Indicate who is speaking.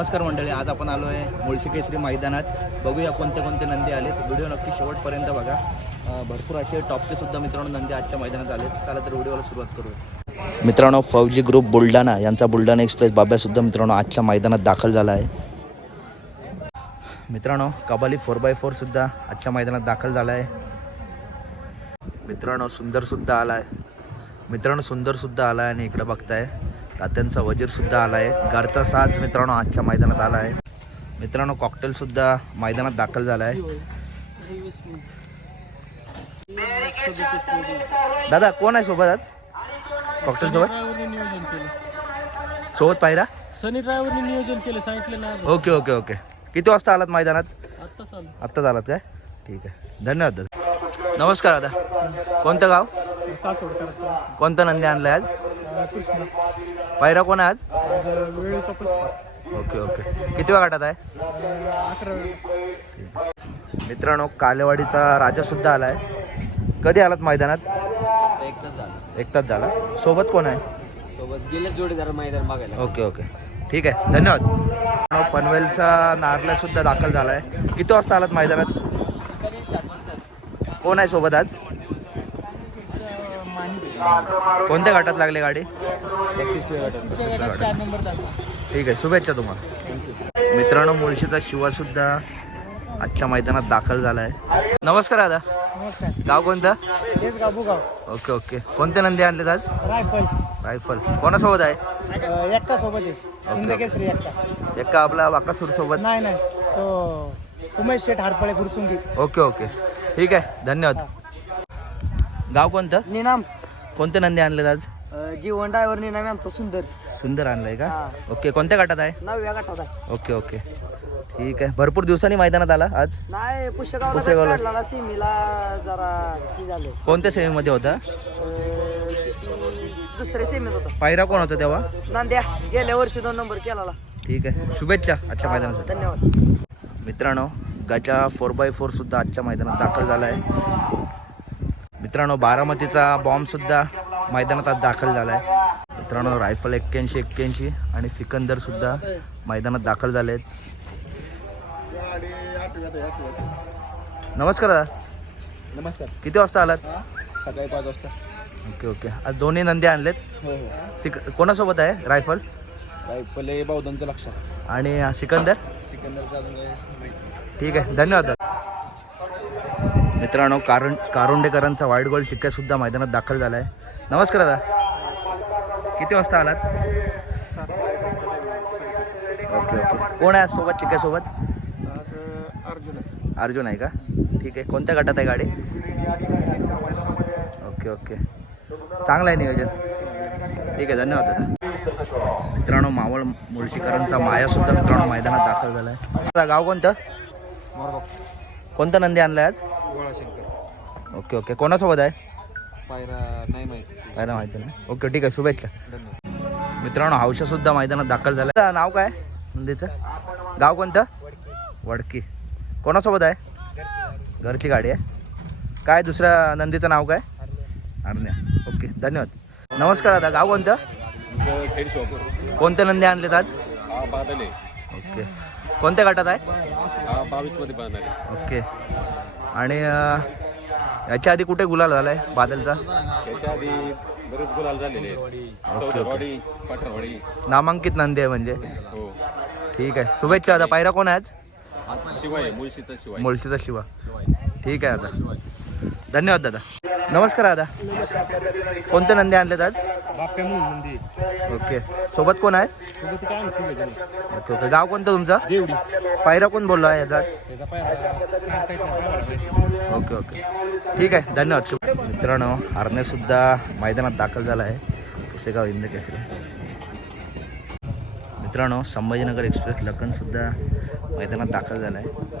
Speaker 1: नमस्कार मंडळी, आज आपण आलो आहे मुळशी केसरी मैदानात. बघूया कोणते कोणते नंदी आलेत. व्हिडिओ नक्की शेवटपर्यंत बघा. भरपूर असे टॉपचे सुद्धा मित्रांनो नंदी आजच्या मैदानात आलेत. चला तर व्हिडिओला सुरुवात करूया.
Speaker 2: मित्रांनो, फौजी ग्रुप बुलढाणा यांचा बुलढाणा एक्सप्रेस बाब्यासुद्धा मित्रांनो आजच्या मैदानात दाखल झाला आहे. मित्रांनो, कबाली 4x4 सुद्धा आजच्या मैदानात दाखल झाला आहे. मित्रांनो, सुंदर सुद्धा आला आहे. सुंदर सुद्धा आला आहे आणि इकडे बघताय तात्यांचा वजीर सुद्धा आला आहे. घरचा साज मित्रांनो आजच्या मैदानात आला आहे. मित्रांनो, कॉकटेल सुद्धा मैदानात दाखल झाला आहे. दादा कोण आहे सोबत आज कॉकटेल सोबत? सोबत पायरा
Speaker 3: सनी ड्रायव्हरने नियोजन केलं, सांगितलं ना.
Speaker 2: Okay okay okay. किती वाजता आलात मैदानात?
Speaker 3: आत्ताच आलो.
Speaker 2: आत्ताच आलात काय? ठीक आहे, धन्यवाद दादा. नमस्कार दादा, कोणतं गाव?
Speaker 3: सासवडकरचा
Speaker 2: कोणतं नंदी आणलं आज?
Speaker 3: कृष्ण
Speaker 2: पायरा कोण आहे आज?
Speaker 3: वेळेचा पुष्पा
Speaker 2: ओके ओके. किती वेळ गाठात आहे?
Speaker 3: 11
Speaker 2: मित्रांनो, कालेवाडीचा राजा सुद्धा आलाय. कधी आलात मैदानात? एक तास झाला. सोबत कोण आहे?
Speaker 1: सोबत गेले जोडीदार मैदान बघायला.
Speaker 2: ओके ओके, ठीक आहे, धन्यवाद. पनवेलचा नारला सुद्धा दाखल झालाय. किती वाजता आलात मैदानात? कोण आहे सोबत आज? कोणत्या गटात लागली गाडी?
Speaker 3: 4 नंबर तास.
Speaker 2: ठीक आहे, शुभेच्छा तुम्हाला. मित्रांनो, मुळशीचा शिवा सुद्धा आजच्या मैदानात दाखल झालाय. नमस्कार दादा,
Speaker 3: नमस्कार.
Speaker 2: गाव कोणतं?
Speaker 3: तेच गाबुगाव.
Speaker 2: Okay okay. कोणते नंदी आणलेत आज?
Speaker 3: रायफल
Speaker 2: रायफल कोणासोबत आहे?
Speaker 3: एकटा सोबत आहे. हिंदकेसरी एकटा
Speaker 2: एका आपला वाकासूर सोबत?
Speaker 3: नाही, तो उमेश शेठ हारपळे गुरसुंगी.
Speaker 2: ओके ओके, ठीक आहे, धन्यवाद. गाव कोणतं?
Speaker 4: निनाम
Speaker 2: कोणते नंदी आणलेत आज?
Speaker 4: जीवन ड्रायव्हर निनाम आमचा सुंदर
Speaker 2: सुंदर आणलंय का?
Speaker 4: हा.
Speaker 2: ओके. कोणत्या गटात आहे?
Speaker 4: 9व्या गटात आहे.
Speaker 2: ओके ओके, ठीक आहे. भरपूर दिवसांनी मैदानात आला आज.
Speaker 4: नाही पुष्यगावला
Speaker 2: पुष्यगावला.
Speaker 4: काढला सीमीला जरा की झालं.
Speaker 2: कोणत्या सेमीमध्ये होता?
Speaker 4: दुसऱ्या सेमीत होता.
Speaker 2: पायरा कोण होता तेव्हा?
Speaker 4: नांद्या गेल्या वर्षी 2 नंबर केला.
Speaker 2: ठीक आहे, शुभेच्छा आजच्या मैदानासाठी.
Speaker 4: धन्यवाद.
Speaker 2: मित्रांनो, गजा 4x4 सुद्धा आजच्या मैदानात दाखल झाला आहे. मित्रांनो, बारामतीचा बॉम्ब सुद्धा मैदानात आज दाखल झाला आहे. मित्रांनो, रायफल 81 आणि सिकंदर सुद्धा मैदानात दाखल झाले आहेत. नमस्कार दादा,
Speaker 1: नमस्कार.
Speaker 2: किती वाजता आलात?
Speaker 1: सकाळी 5 वाजता.
Speaker 2: Okay okay. आज दोन्ही नंदी आणलेत.
Speaker 1: हो
Speaker 2: कोणासोबत आहे? रायफल
Speaker 1: पहिले बौद्धांचं लक्षात.
Speaker 2: आणि सिकंदर?
Speaker 1: सिकंदरचा
Speaker 2: ठीक आहे, धन्यवाद. मित्रांनो, कारुंडेकरांचा वाईट गोल शिक्का सुद्धा मैदानात दाखल झाला आहे. नमस्कार दादा, किती वाजता आलात? Okay okay. कोण आहे आज सोबत चिक्क्यासोबत? अर्जुन आहे का? ठीक आहे. कोणत्या गटात आहे गाडी? ओके ओके, चांगलं आहे नियोजन. ठीक आहे, धन्यवाद दादा. मित्रांनो, मावळ मुळशीकरांचा माया सुद्धा मित्रांनो मैदानात दाखल झाला आहे. गाव कोणतं? कोणतं नंदी आणलं आज? Okay okay. कोणासोबत आहे?
Speaker 1: पायरा नाही माहिती.
Speaker 2: पायरा माहिती नाही. ओके, ठीक आहे, शुभेच्छा. मित्रांनो, हौशा सुद्धा मैदानात दाखल झाला. नाव काय नंदीचं? गाव कोणतं? वडकी. कोणासोबत आहे? घरची गाडी आहे. काय दुसऱ्या नंदीचं नाव काय? अरण्या. ओके, धन्यवाद. नमस्कार दादा, गाव कोणतं? कोणते नंदी आणलेत आज? ओके. कोणत्या गटात आहे?
Speaker 5: 22 मध्ये बांधणार.
Speaker 2: ओके. आणि याच्या आधी कुठे गुलाल झालाय बादलचा?
Speaker 5: त्याच्या आधी बरेच गुलाल झालेले आहेत. चौदरवाडी, पाटरवाडी.
Speaker 2: नामांकित नंदी आहे म्हणजे.
Speaker 5: हो.
Speaker 2: ठीक आहे, शुभेच्छा दादा. पायरा कोण आहे आज?
Speaker 5: शिवाय मुळशीचा शिवाय.
Speaker 2: मुळशीचा शिवा. ठीक आहे दादा, धन्यवाद दादा. नमस्कार दादा, कोणते नंदी आणलेत आज?
Speaker 3: बाप्या म्हणून नंदी.
Speaker 2: ओके. सोबत कोण आहे?
Speaker 3: सोबत काय आणखी
Speaker 2: ओके ओके. गाव कोणतं तुमचं?
Speaker 3: देवडी.
Speaker 2: पायरा कोण बोललो आहे याचा?
Speaker 3: त्याचा पायरा
Speaker 2: ओके ओके, ठीक आहे, धन्यवाद. मित्रांनो, हरणे सुद्धा मैदानात दाखल झाला आहे. पुसेगाव हिंदकेसरी. मित्रांनो, संभाजीनगर एक्सप्रेस लखन सुद्धा मैदानात दाखल झाला आहे.